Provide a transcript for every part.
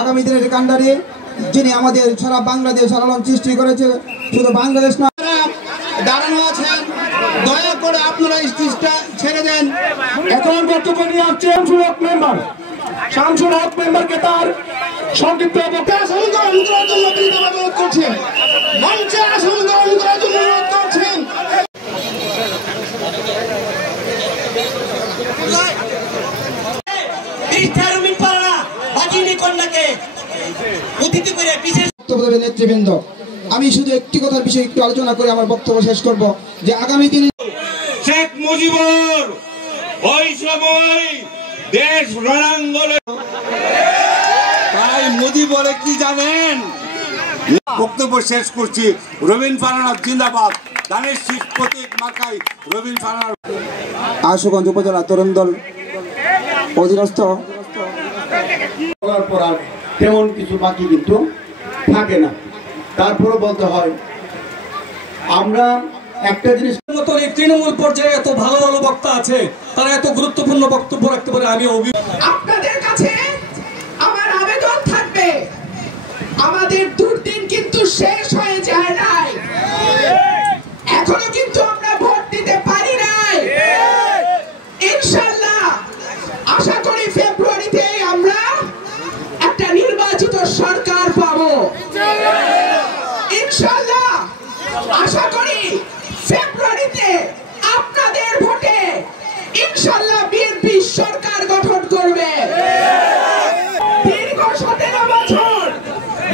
আগামী দিনের কান্ডারি যিনি আমাদের সারা বাংলাদেশ আলোড়ন সৃষ্টি করেছে, শুধু বাংলাদেশ না দাঁড়ানো আছেন, দয়া করে আপনারা স্টেজটা ছেড়ে দেন। এখন বক্তব্য নিয়ে আসছে শামসুল হক মেম্বারকে তার সংক্ষিপ্ত আসন গ্রহণ করার জন্য অনুরোধ করছেন, মঞ্চে আসন গ্রহণ করার জন্য অনুরোধ করছেন। নেতৃবৃন্দ, আমি শুধু একটি কথার বিষয়ে একটু আলোচনা করে আমার বক্তব্য শেষ করব যে আগামী দিনে শেখ মুজিবুর ওই সময় দেশ রণাঙ্গনে তাই মোদি বলে কি জানেন, বক্তব্য শেষ করছি। রবীন ফারানাথ জিন্দাবাদ, ধানের শীষ প্রতীক মার্কায় রবীন ফারানাথ। আশুগঞ্জ উপজেলা তরুণ দল অধীনস্থ তেমন কিছু বাকি কিন্তু থাকে না। তারপরে বলতে হয় আমরা একটা জিনিস মতন এই তৃণমূল পর্যায়ে এত ভালো ভালো বক্তা আছে, তারা এত গুরুত্বপূর্ণ বক্তব্য রাখতে পারে। আমি আপনাদের কাছে আমার আবেদন থাকবে, আমাদের দুর্দিন কিন্তু শেষ হয়ে যায় নাই, এখনো কিন্তু আমরা ভোট দিতে পারি নাই। ইনশাআল্লাহ আশা করি ফেব্রুয়ারিতে আমরা একটা নির্বাচিত সরকার পাবো। ইনশাআল্লাহ আশা করি ফেব্রুয়ারিতে আপনাদের ভোটে ইনশাআল্লাহ বিএনপি সরকার গঠন করবে। দীর্ঘ 17 বছর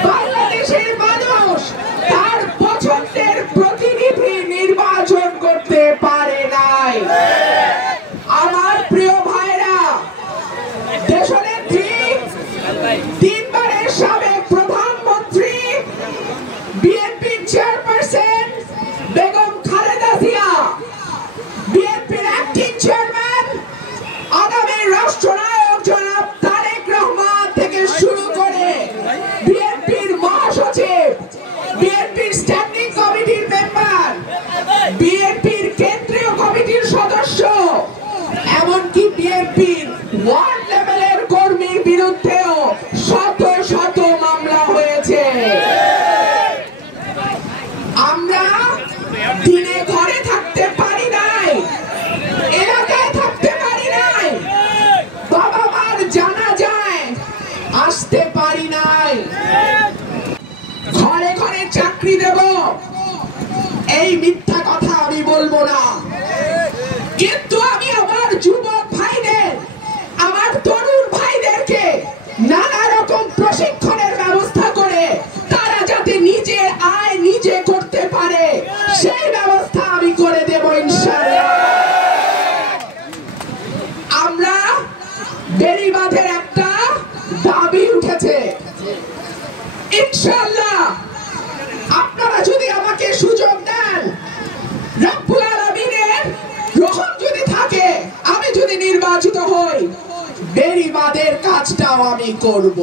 বাংলাদেশের মানুষ তার পছন্দের প্রতিনিধি নির্বাচন করতে পারে নাই। আমার প্রিয় ভাইরা, দেশনেত্রী, তিনবারের সাবেক প্রধানমন্ত্রী, বিএনপির চেয়ারপারসন বেগম খালেদা জিয়া, বিএনপির অ্যাক্টিং চেয়ারম্যান আগামী রাষ্ট্রনায়ক জনাব তারেক রহমান থেকে শুরু করে বিএনপির মহাসচিব, বিএনপির স্ট্যান্ডিং কমিটির মেম্বার, বিএনপির কেন্দ্রীয় কমিটির সদস্য, এমনকি বিএনপির ওয়ার্ড লেভেলের কর্মীর বিরুদ্ধেও শত শত মামলা হয়েছে। আমরা দিনে ঘরে থাকতে পারি নাই, এলাকায় থাকতে পারি নাই, বাবা মার জানাজায় আসতে পারি নাই, ঘরে ঘরে চাকরি দেব এই মিথ্যা কথা আমি বলবো না। কিন্তু আমি আমার যুবক ভাইদের, আমার তরুণ ভাইদেরকে নানা রকম প্রশিক্ষণের ব্যবস্থা করে তারা যাতে নিজের আয় নিজে করতে পারে সেই ব্যবস্থা আমি করে দেব ইনশাআল্লাহ। আমরা বেড়িবাঁধের একটা দাবি উঠেছে, ইনশাআল্লাহ আপনারা যদি আমাকে সুযোগ দেন, রব্বুল আলামিনের রহম যদি থাকে, আমি যদি নির্বাচিত হই, বেড়িবাঁধের কাজটাও আমি করব।